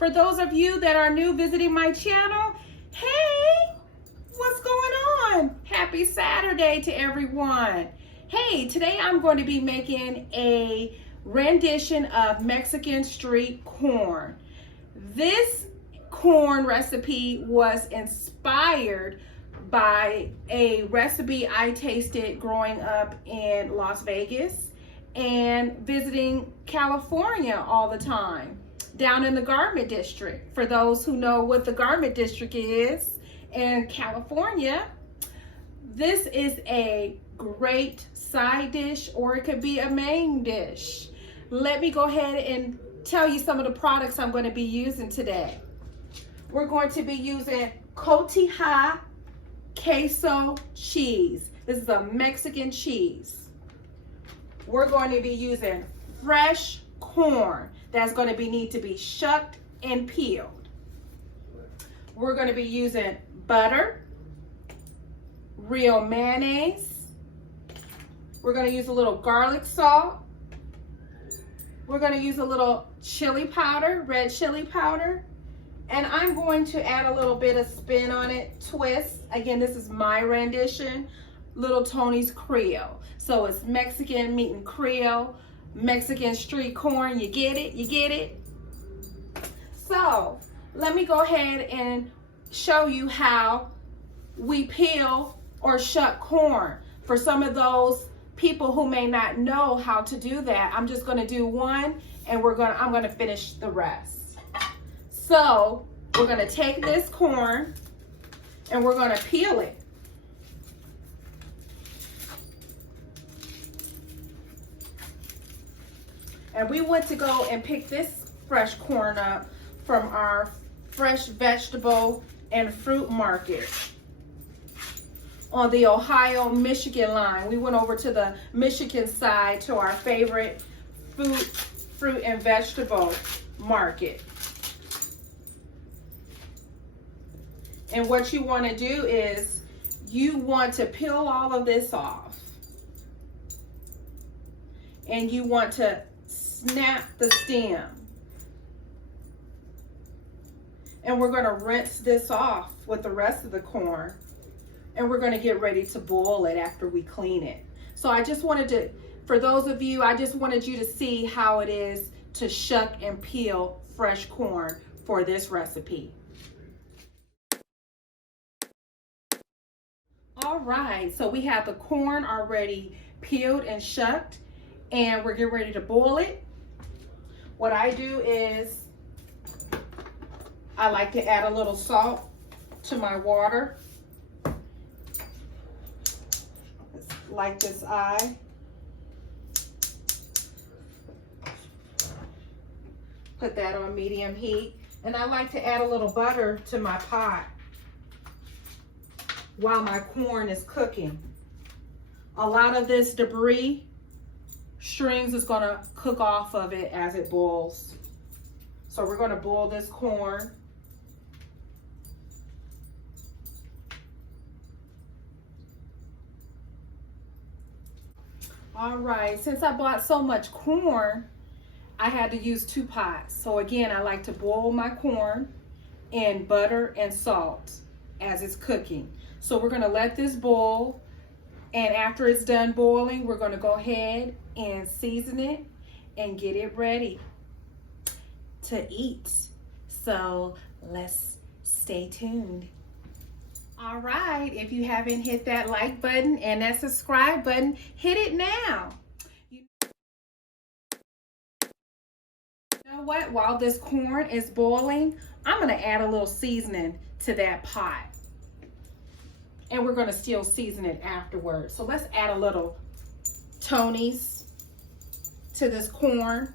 For those of you that are new visiting my channel, hey, what's going on? Happy Saturday to everyone. Hey, today I'm going to be making a rendition of Mexican street corn. This corn recipe was inspired by a recipe I tasted growing up in Las Vegas and visiting California all the time, down in the Garment District. For those who know what the Garment District is in California, this is a great side dish, or it could be a main dish. Let me go ahead and tell you some of the products I'm going to be using today. We're going to be using Cotija Queso cheese. This is a Mexican cheese. We're going to be using fresh corn that's going to need to be shucked and peeled. We're going to be using butter, real mayonnaise. We're going to use a little garlic salt. We're going to use a little chili powder, red chili powder. And I'm going to add a little bit of spin on it, twist. Again, this is my rendition, Little Tony's Creole. So it's Mexican meeting Creole, Mexican street corn. You get it? You get it? So let me go ahead and show you how we peel or shuck corn. For some of those people who may not know how to do that, I'm just going to do one, and I'm going to finish the rest. So we're going to take this corn and we're going to peel it. And we went to go and pick this fresh corn up from our fresh vegetable and fruit market on the Ohio-Michigan line. We went over to the Michigan side to our favorite fruit and vegetable market. And what you want to do is you want to peel all of this off. And you want to snap the stem. And we're going to rinse this off with the rest of the corn. And we're going to get ready to boil it after we clean it. So I just wanted to, for those of you, I just wanted you to see how it is to shuck and peel fresh corn for this recipe. All right, so we have the corn already peeled and shucked, and we're getting ready to boil it. What I do is I like to add a little salt to my water, like this eye. Put that on medium heat. And I like to add a little butter to my pot while my corn is cooking. A lot of this debris, strings, is going to cook off of it as it boils. So we're going to boil this corn. All right, since I bought so much corn, I had to use 2 pots. So again, I like to boil my corn in butter and salt as it's cooking. So we're going to let this boil, and after it's done boiling, we're going to go ahead and season it and get it ready to eat. So let's stay tuned. All right, if you haven't hit that like button and that subscribe button, hit it now. You know what? While this corn is boiling, I'm going to add a little seasoning to that pot. And we're going to still season it afterwards. So let's add a little Tony's to this corn.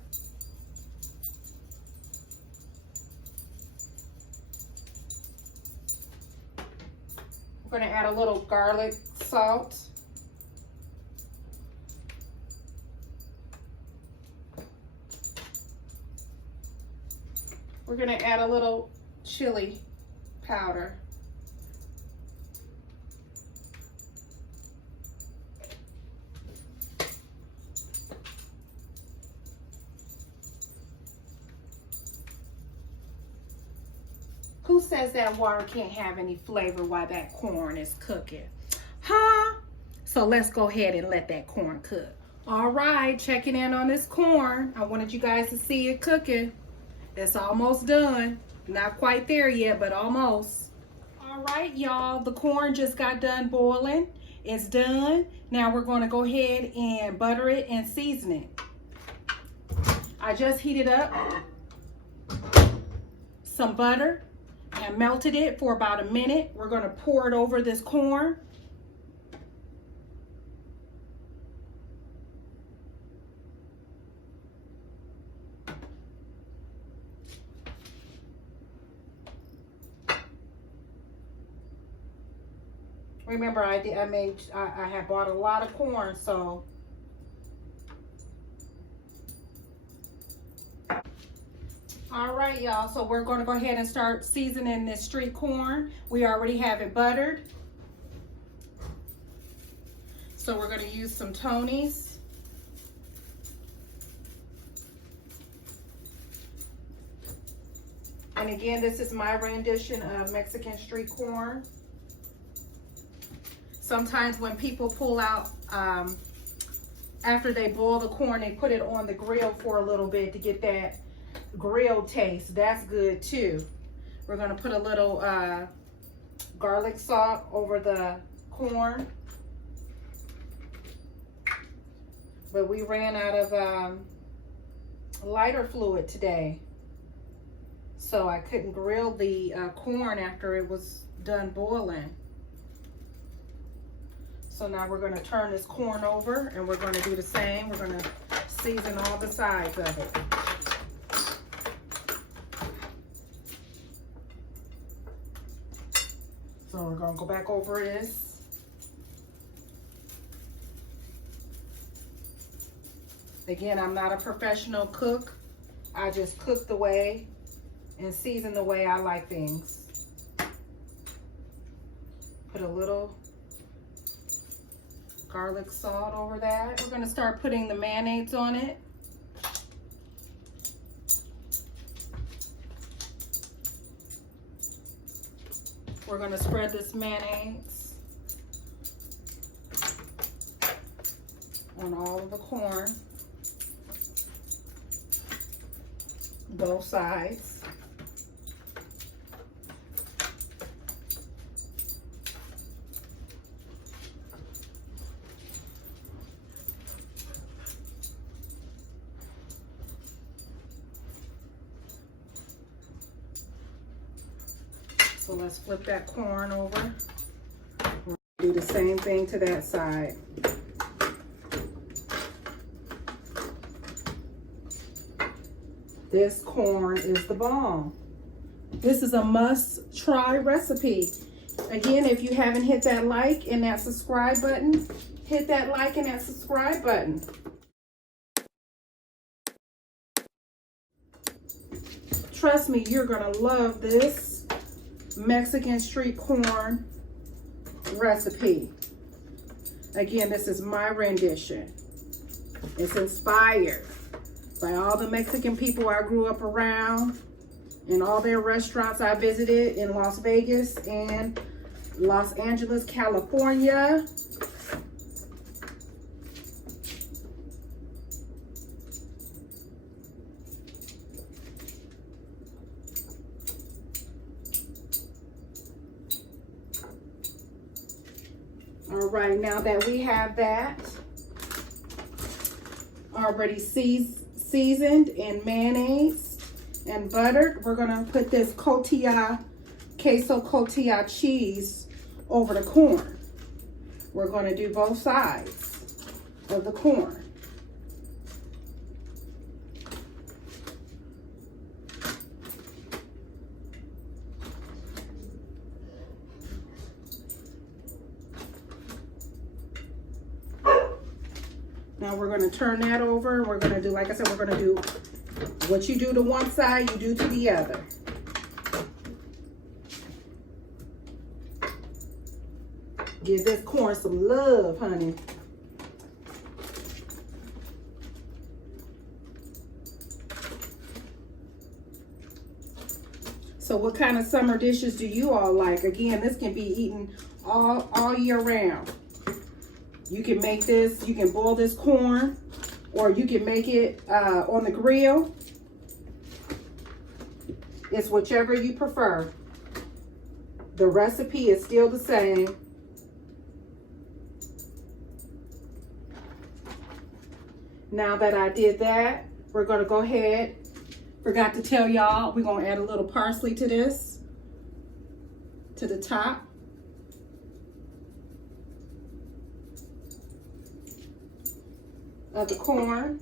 We're going to add a little garlic salt. We're going to add a little chili powder. Who says that water can't have any flavor while that corn is cooking? Huh? So let's go ahead and let that corn cook. All right, checking in on this corn. I wanted you guys to see it cooking. It's almost done. Not quite there yet, but almost. All right, y'all, the corn just got done boiling. It's done. Now we're going to go ahead and butter it and season it. I just heated up some butter and melted it for about a minute. We're going to pour it over this corn. Remember, I had bought a lot of corn, so. All right, y'all, so we're going to go ahead and start seasoning this street corn. We already have it buttered. So we're going to use some Tonys. And again, this is my rendition of Mexican street corn. Sometimes when people pull out, after they boil the corn, they put it on the grill for a little bit to get that grill taste. That's good too. We're gonna put a little garlic salt over the corn. But we ran out of lighter fluid today. So I couldn't grill the corn after it was done boiling. So now we're going to turn this corn over and we're going to do the same. We're going to season all the sides of it. So we're going to go back over this. Again, I'm not a professional cook. I just cook the way and season the way I like things. Put a little garlic salt over that. We're going to start putting the mayonnaise on it. We're going to spread this mayonnaise on all of the corn, both sides. So let's flip that corn over. We'll do the same thing to that side. This corn is the bomb. This is a must-try recipe. Again, if you haven't hit that like and that subscribe button, hit that like and that subscribe button. Trust me, you're gonna love this Mexican street corn recipe. Again, this is my rendition. It's inspired by all the Mexican people I grew up around and all their restaurants I visited in Las Vegas and Los Angeles, California. All right, now that we have that already seasoned in mayonnaise and buttered, we're gonna put this Cotija, Queso Cotija cheese over the corn. We're gonna do both sides of the corn. Now we're going to turn that over. We're going to do, like I said, we're going to do what you do to one side, you do to the other. Give this corn some love, honey. So what kind of summer dishes do you all like? Again, this can be eaten all year round. You can make this, you can boil this corn, or you can make it on the grill. It's whichever you prefer. The recipe is still the same. Now that I did that, we're going to go ahead. Forgot to tell y'all, we're going to add a little parsley to this, to the top. Of the corn.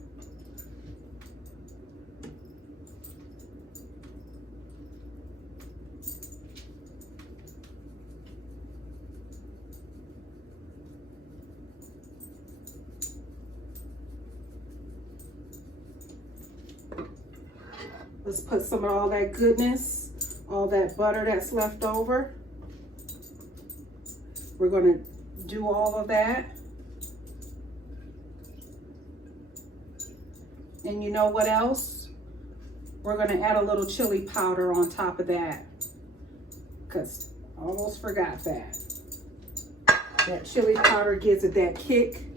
Let's put some of all that goodness, all that butter that's left over. We're going to do all of that. And you know what else? We're going to add a little chili powder on top of that. Because I almost forgot that. That chili powder gives it that kick.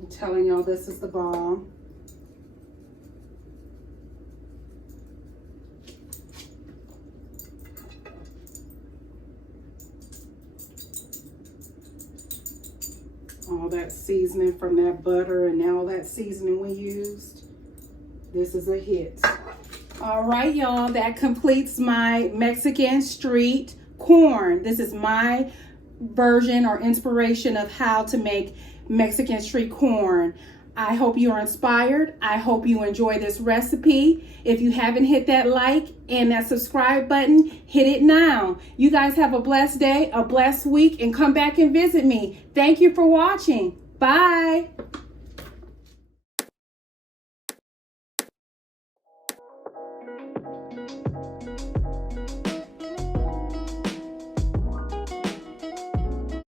I'm telling y'all, this is the bomb. All that seasoning from that butter and now that seasoning we used. This is a hit. All right, y'all, that completes my Mexican street corn. This is my version or inspiration of how to make Mexican street corn. I hope you are inspired. I hope you enjoy this recipe. If you haven't hit that like and that subscribe button, hit it now. You guys have a blessed day, a blessed week, and come back and visit me. Thank you for watching. Bye.